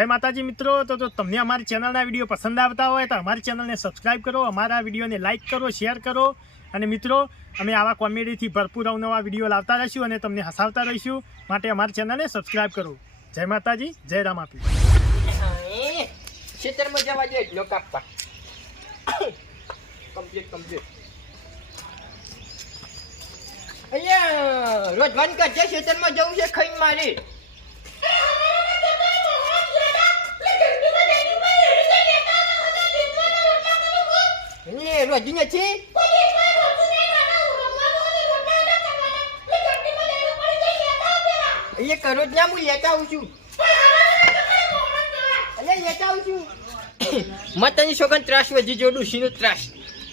જય માતાજી મિત્રો, તો તમને અમારી ચેનલના વિડીયો પસંદ આવતા હોય તો અમારી ચેનલને સબસ્ક્રાઈબ કરો, અમારા વિડીયોને લાઇક કરો, શેર કરો. અને મિત્રો, અમે આવા કોમેડીથી ભરપૂર અવનવા વિડીયો લાવતા રહીશું અને તમને હસાવતા રહીશું. માટે અમારી ચેનલને સબસ્ક્રાઈબ કરો. જય માતાજી, જય રામાપી. ખેતરમાં જવા દે એટલો કાપવા કમ્પ્લીટ અહીંયા રોજ બંધ કરજે. ખેતરમાં જવું છે ખાઈ મારી. રોજી નથી એ કરો જ ના, હું લેતા આવું છું. લેતા આવું છું. માતાની છોકરાને ત્રાસ વધી જોડું સીનો ત્રાસ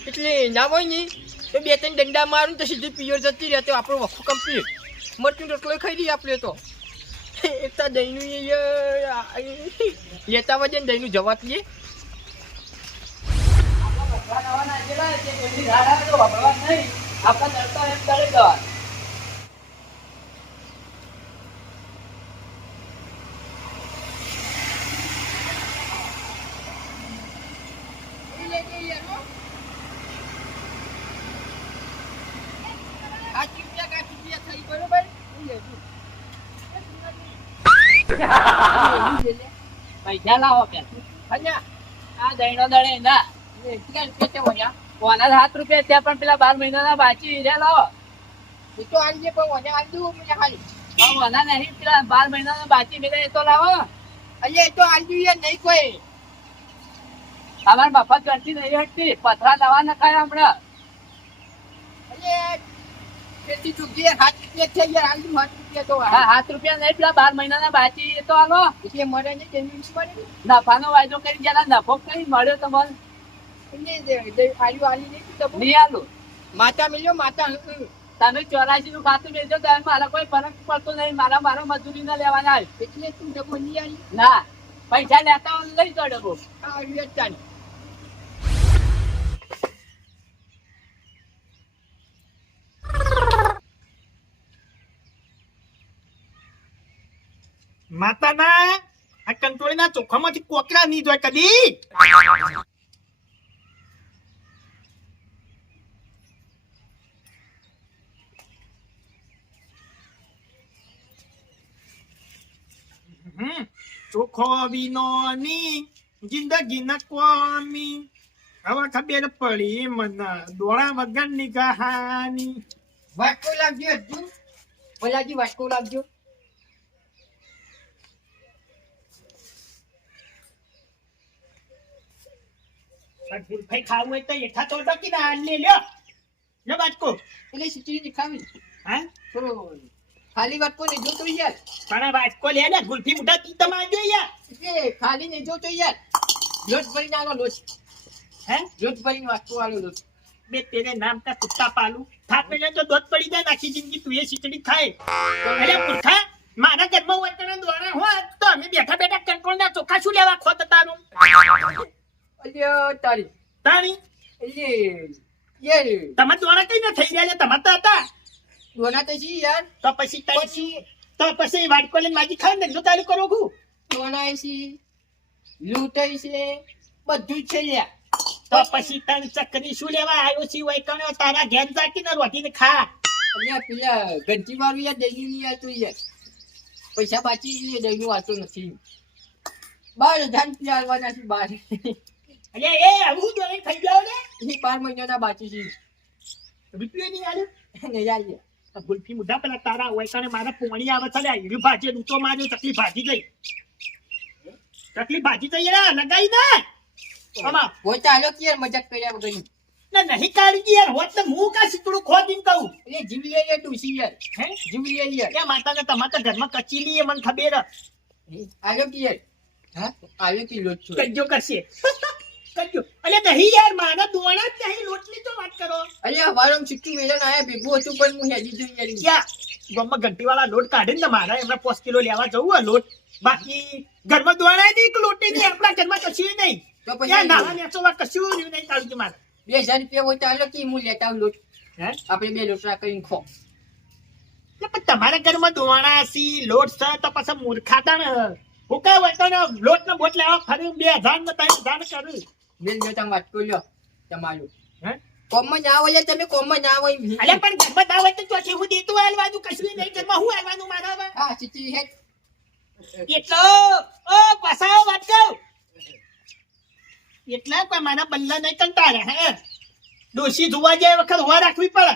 એટલે ના હોય ને તો 2-3 દંડા મારું તો સીધી પિયર જતી રહે તો આપણું વખું કમ્પ્લીટ. મરચું રોટલો ખાઈ દઈએ આપણે તો. એક તો દહીંનું લેતા વજે ને દહીંનું જવા દઈએ. પૈસા લાવો પેલા. આ દહીનો દડે ના કોના 7 રૂપિયા ત્યાં પણ પેલા 12 મહિનાના બાકી રે લાવો. એ તો આલજે પણ મને આલજો મને ખાલી. ઓના નહીં પેલા 12 મહિનાના બાકી મિલે એ તો લાવો. અલ્યા એ તો આલજો યાર નહીં કોઈ. અમાર મફત કરતી નહીં હટતી. પથરા દવા નખાય હમણાં. અલ્યા ખેતી ચૂકી 7 રૂપિયા છે યાર. આલજો 7 રૂપિયા તો. હા 7 રૂપિયા નહીં પેલા 12 મહિનાના બાકી એ તો આલો. એટલે મરે ને તેની મળે. નફાનો વાયદો કરી જરા નફો કઈ મળ્યો તમને નહીં આલું. માતા મિલ્યો માતા. તમે 84 નું ખાતું વેચો તો મારા કોઈ ફરક પડતો નહીં. મારો મજૂરી ના લેવાના આવે એટલે તું ડબો નહીં આવી. ના પૈસા લેતા હોય લઈ તો ડબો. આ વેચાની માતાના આ કંટોળીના ચોખામાંથી કોકરા નહીં જોય કદી. ચોખ્ખો વિનોની જિંદગી ન કોમી. હવે ખબર પડી મને દોડા વગરની કહાની. વાટકો લાવજો હજુ. ભલાજી વાટકો લાવજો. ગુલફાઈ ખાવું હોય તો એઠા તો ડકી ના લે લ્યો. લે બાટકો. એટલે સિટીની ખાવી. હા થોડો ખાલી વાટકો ને જો તો યાર. પણ બાટકો લે લે. ગુલફી મુઠા તી તમારે જો યાર. એટલે ખાલી ને જો તો યાર. લોટ ભરીને આલો લોટ. હે લોટ ભરીને વાટકો આલો લોટ. બે તેરે નામ કા કુત્તા પાલું. થાપ મેલે તો દોત પડી જાય. નાખી જિંદગી તું એ ખીચડી ખાય. અરે પુરખા મારા ઘરમાં વતના દોણા હોય તો અમે બેઠા બેઠા કંટ્રોલના ચોખા શું લેવા ખોત તારું. અલ્યા તારી તાણી એટલે યાર તમાર દોણા કઈ ના થઈ ગયા. તમાર તો હતા દોના તો છી યાર. તો પછી વાટકો લઈને માજી ખાવ ને જો ચાલુ કરો છું. દોના છે લૂંટાઈ છે બધું જ છે યાર. તો પછી તને ચકરી શું લેવા આવ્યો છે હોય કણો તારા ઘેર જાટીને રોટીને ખા. અલ્યા પેલા ઘંટી વાળું યાર દહીં નહીં આવતું યાર. પૈસા બાકી લે દહીં આવતો નથી. 12,000 રૂપિયા આવવાના છે 12. અરે એ આવું દોરી ખાઈ જાવ ને. એ 5 મહિનાના બાકી છે. રૂપિયો નહીં આલે નહીં આલે. ગુલ્ફી મુઢા પેલા તારા હોય કણે મારા પોણી આવે છે. હીરું ભાજી દૂતો માર્યો. તકલીફ ભાજી ગઈ. તકલીફ ભાજી ગઈ યાર. લગાઈ ને આમાં હોય ચાલો કે યાર મજાક કર્યા વગર. ના નહીં કાઢી યાર. હોત તો હું કા સીતડું ખોદીને કહું. એટલે જીવ લે યાર ડૂસી યાર. હે જીવ લે યાર. ક્યાં માતાને તમારા ઘરમાં કચી લીએ મને ખબર. આવ્યો કે યાર. હા આવ્યો કે લોટ છો કજ્જો કરશે. કજ્જો અલે નહીં યાર. મારા દોણા જ નહીં. લોટની તો વાત કરો. અલ્યા વારમ ચિટ્ટુ વેલણ આયા ભેગું હતું પણ હું હેજી જોઈ યાર. ક્યાં ગામમાં ઘંટીવાળા લોટ કાઢે ને મારા એમના 5 કિલો લેવા જવું હોય લોટ. બાકી ઘરમાં દોણાય નહીં કે લોટે નહીં. આપણા ઘરમાં કશું નહીં. તો પછી ત્યાં નાવા નેચોવા કશું નહીં કાઢું મારે. 2000 રૂપિયા હોય ચાલો કે હું લેતા આવું લોટ. હે આપણે 2 લોટરા કરીને ખો. પણ તમારા ઘરમાં દોણા સી લોટ છે તો પછી મૂર્ખાતા ને હું કઈ વળતો લોટ નો બોટ લેવા ફરી 2000 ને 3000 કરું બેન જો તમે વાત લ્યો તમારું હે કોમમાં ના હોય તમે કોમમાં ના હોય અલ્યા પણ ઘરમાં દાવ હોય તો ચોથી હું દેતું હાલવાનું કશું નહીં ઘરમાં હું હાલવાનું મારા હવે હા ચીચી હે એટલો ઓ પસાવ વાત કહું એટલા કોઈ મારા બલ્લા નહીં કંટાળે હે ડોશી જોવા જાય વખત હોવા રાખવી પડે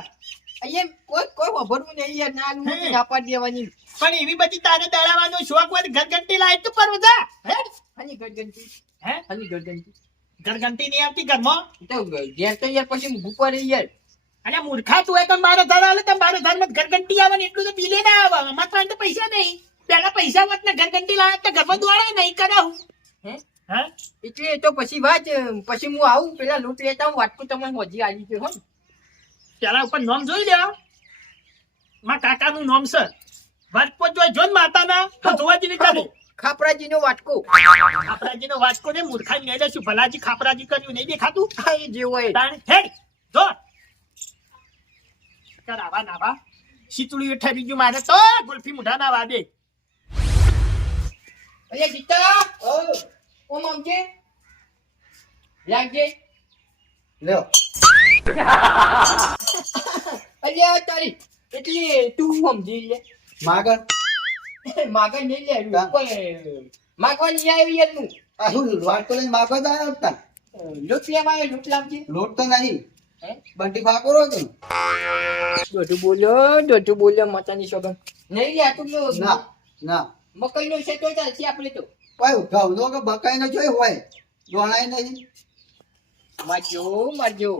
અહીંયા કોઈ ખબરવું નહીં યાર ના ના પાડી દેવાની પણ એવી બધી તારે દળાવાનો શોખ હોય ઘરઘંટી લાય તો પરવું જા હે હની ગરગંટી હે હની ગરગંટી ઘરઘંટી નહીં આવતી ઘરમાં તો ઘેર તો યાર પછી ભૂપા રહી યાર અને મૂર્ખા તું હોય તો 12,000 આલે તો 12,000 માં ઘરઘંટી આવે ને એટલું તો બિલે ના આવે અમાર પાસે તો પૈસા નહીં પેલા પૈસા હોત ને ઘરઘંટી લાવે તો ઘરમાં દોડાય નહીં કરાવું હે હા એટલે તો પછી વાત પછી હું આવું પેલા લૂંટ લેતા હું વાટકું તમને હોજી આવી ગયો હો પેલા ઉપર નામ જોઈ લેવા માં કાકાનું નામ છે વાટકો જોઈ માતાના તો જોવા જેવી ચાલે ખાપરાજીનો વાટકો ખાપરાજીનો વાટકો ને મૂર્ખાઈ મેલે છું ભલાજી ખાપરાજી કર્યું નહીં દેખાતું હા એ જેવો હોય તાણ હેડ જો કરાવા નાવા શીતળું ઠરી ગયું મારે તો ગુલ્ફી મુઢા ના વાદે અરે જીતા ઓ મમજે લાગજે લ્યો અલ્યા તારી એટલે તું સમજી લે માગર માગા નહીં લે માગવા નહીં આવી યાર નું આ શું વાત તો લઈને માગવા જ આવ્યા હતા લૂંટ લેવા આવ્યો લૂંટ લાવજે લોટ તો નહીં હે બંટી ફાકોરો હતો દોઢું બોલ્યો માતાની સોગન નહીં લે આટલું ના ના મકઈ નો છે તો ચાલશે આપણે તો કોઈ ઘઉંનો કે બકાઈનો જોઈ હોય દોણાય નહીં મારજો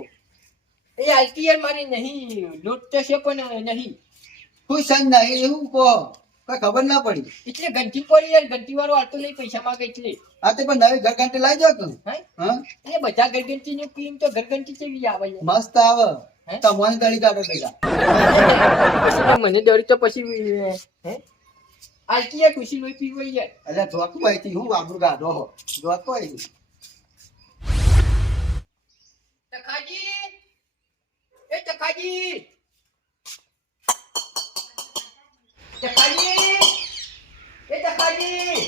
એ આલતી યાર મારી નહીં લૂંટ તો છે પણ નહીં કોઈ સંગ નહીં એવું કહો કોઈ ખબર ના પડી એટલે ઘંટી પડી યાર ઘંટી વાળો આલતો નહીં પૈસા માંગે એટલે આ તે પણ નવી ઘર ઘંટી લાવી દો કે હે હા એ બધા ઘરઘંટી ની ક્રીમ તો ઘરઘંટી કેવી આવે છે મસ્ત આવે હે? તમને દળી કાઢો પેલા પછી તો મને ડરી તો પછી હે આલતી યાર ખુશી લોહી પીવો યાર એટલે જોતું હોય થી હું વાપરું ગાઢો જોતો હોય તખાજી એ તખાજી તખાજી એ તખાજી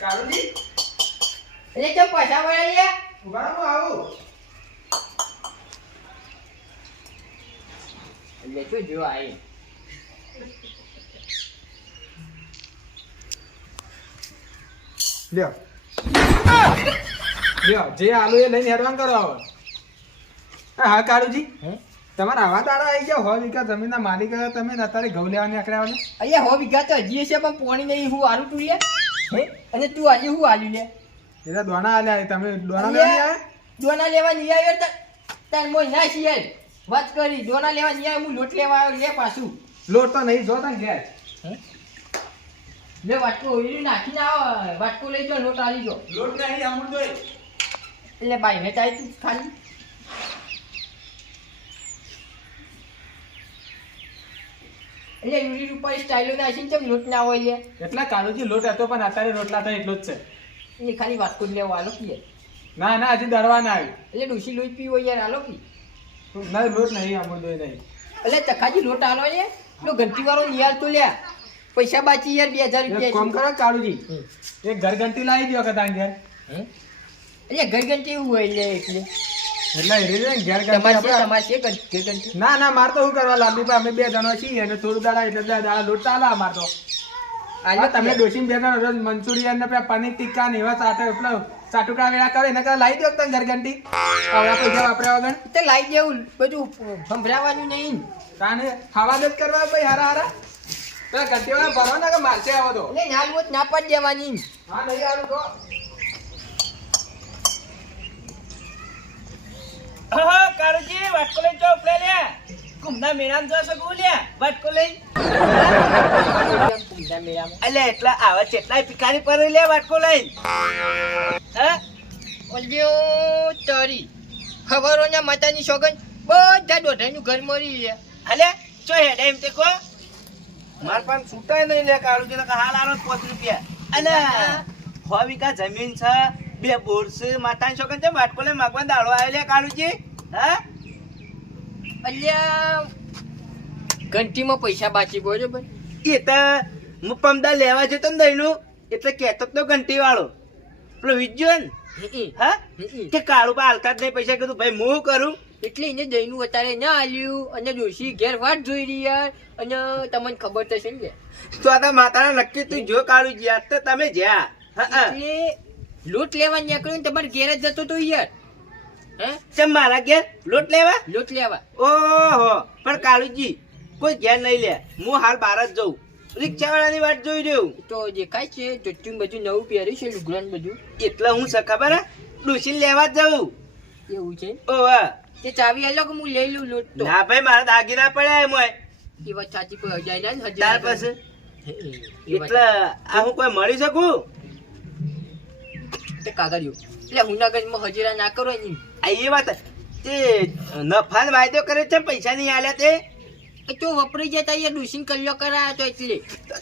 કાળુજી એટલે કેમ પાછા વળ્યા લે ઉભા હું આવું એટલે શું જો આઈ લ્યો લ્યો જે આલુ એ લઈને હેડવાન કરો હવે હા કાળુજી હે તમારા આવા દાડા આવી ગયા 100 વીઘા જમીનના માલિક હતા તમે ને અત્યારે ઘઉં લેવા નીકળ્યા ને અહીંયા હો વિઘા તો હજી છે પણ પોણી નહીં હું આરું તું લે હે અને તું આજે હું આલ્યું લે એટલે દોણા આલ્યા તમે દોણા લેવા નહીં આવ્યા દોના લેવા નહીં આવ્યો તાર મોય ના શિયાર વાત કરી દોના લેવા નહીં આવ્યો હું લોટ લેવા આવ્યો લે પાછું લોટ તો નહીં જો તને ઘેર લે વાટકો ઓઈલી નાખીને આવો વાટકો લઈ જો લોટ આલી જો લોટ નહીં અમૂલ દોય એટલે ભાઈ ને ચાય તું ખાલી એટલે યુરી ઉપર સ્ટાઈલો નાખીને ચમ લોટ ના હોય લે એટલા કાળુજી લોટ હતો પણ અત્યારે રોટલા તો એટલો જ છે એ ખાલી વાટકો જ લેવા આલો કી ના ના હજી દળવા ના આવ્યું એટલે ડોસી લોહી પીવો યાર આલો કી ના લોટ નહીં અમૂલ દોય નહીં એટલે તખાજી લોટ આલો લે પેલો ઘંટી વાળો નિયાર તો લ્યા પૈસા બાકી યાર 2000 એક રૂપિયા કામ કરો કાળુજી એક ઘર ઘંટી લાવી દો કે તાન ઘેર એટલે ઘર ઘંટી એવું હોય લે એટલે એટલે એ રીતે ઘેર ઘંટી આપણે- તમારે છે ઘર ઘંટી ના ના માર તો શું કરવા લાંબી પર અમે 2 જણા છીએ અને થોડું દાડા એટલે દાડા લોટ ચાલે માર તો આ તમે ડોસીને 2 જણા રોજ મંચુરિયન ને પેલા પનીર ટિક્કા ને એવા સાથે પેલા ચાટુકા વેળા કરે એને કઈ લાવી દો તને ઘરઘંટી આવડા પૈસા વાપર્યા વગર તે લાઈ દેવું બધું સંભળાવાનું નહીં તાને ખાવા જ કરવા ભાઈ હારા હારા પેલા ઘંટી વાળા ભરવાના કે મારશે આવો તો એટલે ના લોટ ના પાડી દેવાની હા નહીં હારું તો કારુજી વાટકો લઈ જો ઉપલે લે કુંભના મેળામાં જો શકું લે વાટકો લઈ કુંડા મેળામાં અલે એટલા આવા ચેટલાય ભિખારી પર લે વાટકો લઈ હે ઓલ્યો તારી ખબરોના માતાની સોગન બધા દોઢાનું ઘર મરી લે અલે ચો હેડ એમ તે કો માર પણ છૂટાય નહીં લે કારુજી ને હાલ આલો 5 રૂપિયા અલે 6 વીઘા જમીન છે 2 બોર છે માતાની છોકન છે વાટકો લઈ માગવા દાડો આવ્યો લે કારુજી હે અલ્યા ઘંટીમાં પૈસા બાકી બરોબર એ તો હું પમદા લેવા જતો ને દહીંનું એટલે કહેતો તો ઘંટી વાળો પેલો વિજ્યો ને હા કે કાળું પા હાલતા જ નહીં પૈસા. કીધું ભાઈ હું કરું એટલે એને દહીંનું અત્યારે ના આલ્યું અને ડોશી ઘેર વાટ જોઈ રહી યાર. અને તમને ખબર તો છે ને તો આ માતાના નક્કી તું જો કાળું જ્યાં તો તમે જ્યાં એટલે લોટ લેવા નીકળ્યો ને તમારે ઘેર જ જતો તો યાર. હે ચમ મારા ઘેર લોટ લેવા? લોટ લેવા ઓહો પણ કાળુજી કોઈ ઘેર નહીં લે, હું હાલ બહાર જ જઉં, રિક્ષા વાળાની વાટ જોઈ રહ્યું. તો દેખાય છે ચોચ્ચું બધું નવું પહેર્યું છે લુગડાને બધું. એટલે હું છે ખબર હે ડુસીને લેવા જ જઉં. એવું છે ઓહો તે ચાવી આલો કે હું લઈ લઉં લોટ તો. ના ભાઈ મારા દાગીના પડ્યા એમ હોય એ વાત સાચી કોઈ હજાર ના ત્યાર પછી એટલે આ હું કોઈ મળી શકું? તે કાગળિયો એટલે હુનાગંજમાં હજીરા ના કરો એની. આ એ વાત તે નફાનો વાયદો કરે છે પૈસા નહીં આલ્યા તે એ તો વપરાઈ જતા યાર ડુસીન કલ્લો કરાયો તો એટલે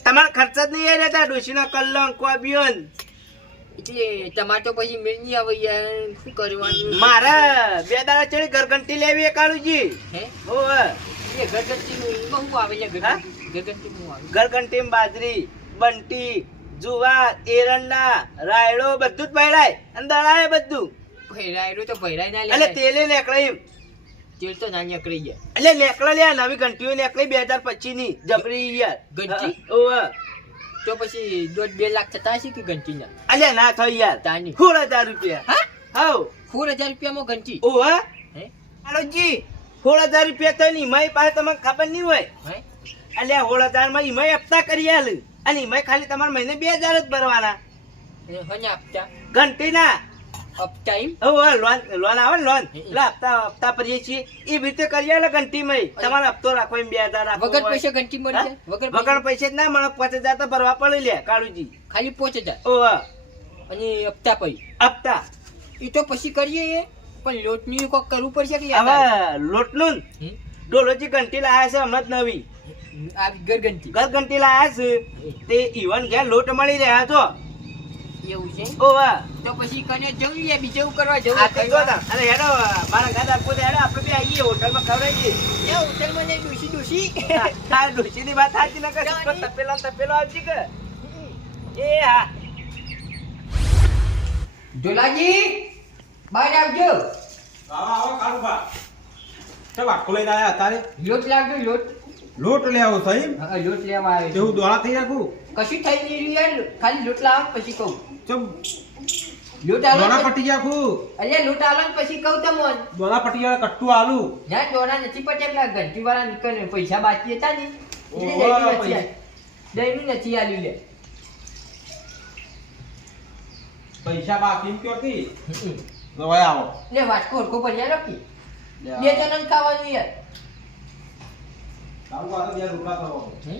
તમારા ખર્ચ જ નહીં આવ્યા હતા ડોશીનો કલંક કોબિયન. એટલે તમારે તો પછી મેળ નહીં આવે યાર શું કરવાનું. મારા 2 દાડા ચડી ઘરઘંટી લેવી કાળુજી. હે ઓહો એ ઘરગંટીનું એમાં શું આવે છે ઘરગંટીનું આવે ઘરઘંટી બાજરી બંટી જુવાર એરંડા રાયડો બધું જ ભરાય અને દળાય બધું. ભૈરાયરું તો ભૈરાય ના એટલે લે તેલે નીકળે એમ. તેલ તો ના નીકળી જાય. એટલે નીકળે લે નવી ઘંટીઓ નીકળી 2025 ની જબરી યાર. ઘંટી? ઓહો તો પછી 1.5-2 લાખ થતા હશે કે ઘંટીના? અલ્યા ના થઈ યાર તાની 16,000 રૂપિયા. હા હાઉ 4,000 રૂપિયામાં ઘંટી? ઓહો હે કાળુજી 16,000 રૂપિયા થઈ ની મારી પાસે તમને ખબર નહીં હોય. હે અલ્યા 16,000 માં ઈમાઈ હપ્તા કરી આલ અને ઈમાઈ ખાલી તમારે મહિને 2,000 જ ભરવાના હને આપતા ઘંટીના. અપ ટાઈમ લોન આવે ને લોન એટલે હપ્તા ભરીએ છીએ એ રીતે કરી આલે ઘંટીમાં. તમારે હપ્તો રાખો એમ 2,000 રાખો વગર પૈસા ઘંટી મળી જાય? વગર પૈસે જ ના મળે 5,000 તો ભરવા પડે લે કાળુજી. ખાલી 5,000 ઓહો અને હપ્તા પૈ હપ્તા એ તો પછી કરીએ એ પણ લોટની કોક કરવું પડશે કે હવે લોટનું ડોલોજી ઘંટી લાયા છે હમણાં જ નવી આ ઘરઘંટી ઘર ઘંટી લાયા છે તે ઈવન ઘેર લોટ મળી રહ્યા છો. એવું છે ઓહો તો પછી કને જવું યાર બીજે એવું કરવા જવું આ તે જો તા. અને હેડો મારા ગાદા પોતે હેડો આપણે બે આવીએ હોટલમાં ખવડાવીએ. એ હોટલમાં ને ડોશી આ ડોશીની વાત સાચી ન કરે તપેલો આવજી કે એ હા ઢોલાજી બહાર આવજો. આવો કાળુભા તે વાટકો લઈને આયા અત્યારે લોટ લાવજો લોટ. લોટ લે આવો સાહેબ હા લોટ લેવા આવે તેવું દોડા થઈ રાખું કશું થઈ નહીં રહ્યું યાર ખાલી લોટ લાવો ને પછી કહું. ચમ લોટ આલો દોડા ને પટી રાખું અલ્યા લોટ આલો ને પછી કહું તમને. દોડા પટી ગયા કટ્ટુ આલુ ના દોડા નથી પટ્યા પેલા ઘંટી વાળા નીકળે પૈસા બાકી હતા ને એટલે ઓહો, દહીંનું નથી આલ્યું લે. પૈસા બાકી કયો કી દવાઈ આવો લે વાટકો હરકો પડ્યા રાખી 2 જણાને ખાવાનું યાર. કાળુભા તો 2 રૂપિયા થવો હે?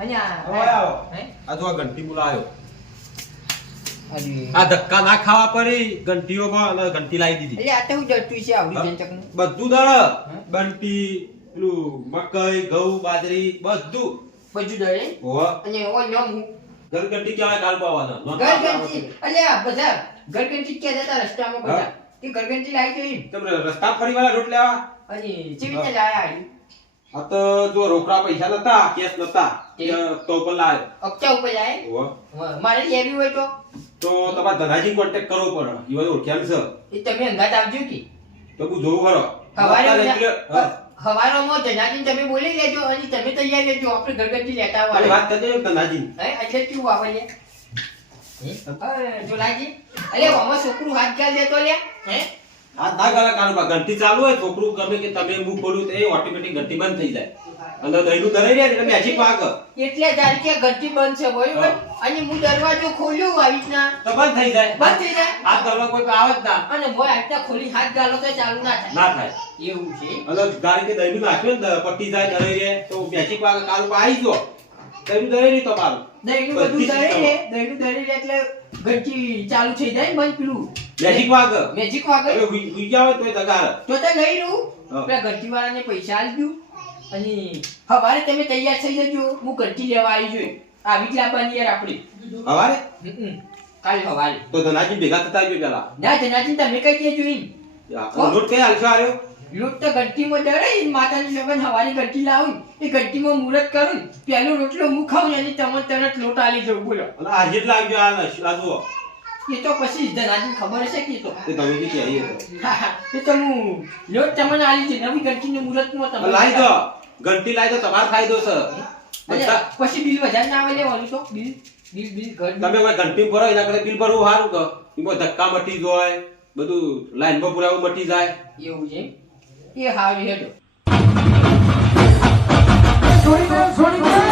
અહીંયા દવાઈ આવો હે? આ જો આ ઘંટી બોલાયો અરે આ ધક્કા ના ખાવા પડી ઘંટીઓમાં અને ઘંટી લાવી દીધી એટલે આ તો હું જડતું છે આવડી જંચકનું. બધું દળ બંટી પેલું મકઈ ઘઉં બાજરી બધું બધું દળે ઓહો અને ઓ નામ હું ઘરઘંટી કહેવાય કાળુભાવાના ઘરઘંટી અલ્યા બધા ઘરઘંટી ક્યાં જતા રસ્તામાં બધા હા? તે ઘરઘંટી લાવી તો એમ તમે રસ્તા ફરી વાળા રોટ લેવા અને ચીવી ને લાયા આવી આ તો જો રોકડા પૈસા નતા કેશ નતા તો ઉપર લાયો અપચા ઉપર જાય ઓહો. મારે લેવી હોય તો તમારે ધનાજી કોન્ટેક્ટ કરવો પડે ઈવન ઓળખ્યાલ છે એ તમે અંગાત આવજો કે તો હું જોઉં ખરો હવારોમાં જનાજી તમે બોલી લેજો અને તમે તૈયાર રહેજો આપણે ઘરઘંટી લેતા ખાલી આવવા વાત કરજો ધનાજી હે એટલે કેવું આવે લે જોલાજી અલે આમાં છોકરું હાથ ગાલ દેતો લે હે આ ના ગાલા કાળુભા ઘંટી ચાલુ હોય છોકરું ગમે કે તમે મું ખોલું તો એ ઓટોમેટિક ઘંટી બંધ થઈ જાય અંદર દહીંનું ધરાઈ રહ્યા એટલે મેજિક વાગ એટલે તારી કે ઘંટી બંધ છે બરોબર અને હું દરવાજો ખોલ્યો આવી રીતના તો બંધ થઈ જાય બંધ થઈ જાય હાથ ધરવા કોઈ આવે જ ના અને મોય આટલા ખોલી હાથ ગાલો તો ચાલુ ના થાય ના થાય એવું છે અને ગાડી કે દહીંનું નાખ્યું ને પટ્ટી જાય ધરાઈ રહે તો મેજિક વાગ કાળુભા આવી ગયો દહીંનું ધરાઈ રહ્યું તમારું દહીંનું બધું ધરી લે દહીંનું ધરી લે એટલે ઘંટી ચાલુ થઈ જાય ને બંધ પેલું મેજિક વાગ મેજિક વાગે હવે હુઈ ગયા હોય તોય તગાર તો તે લઈ રહું હા. પેલા ઘંટી વાળાને પૈસા આલજો અને હવારે તમે તૈયાર થઈ જજો હું ઘંટી લેવા આવી જોઈએ આવી જ લાવવાની યાર આપણી હવારે કાલે હવારે તો ધનાજી ભેગા થતા આવજો પેલા ના જનાજી તમે કઈ દેજો ઈન લોટ કઈ હાલશો આર્યો લોટ તો ઘંટીમાં દળે માતાની સગન હવાની ઘંટી લાવું એ ઘંટીમાં મુહૂર્ત કરું પેલો રોટલો હું ખાઉં એની તમને તરત લોટ આલી દઉં બોલો અને આ જેટલા આવી ગયો આ જુઓ એ તો પછી ધનાજી ખબર હશે કે એ તો તે તમે જે કહીએ એ તો હું લોટ તમને આલી છે નવી ઘંટીને મુહૂર્તમાં તો તમે લાઈ દો ઘંટી લાઈ દો તમારો ફાયદો છે અને પછી બિલ વધારે ના આવે લેવાનું તો બિલ ઘર તમે કોઈ ઘંટી ભરો એના કરતા બિલ ભરવું સારું તો એમાં ધક્કા મટી જાય બધું લાઈનમાં પુરાવું મટી જાય એવું છે એ હારું હેડો છોડી દે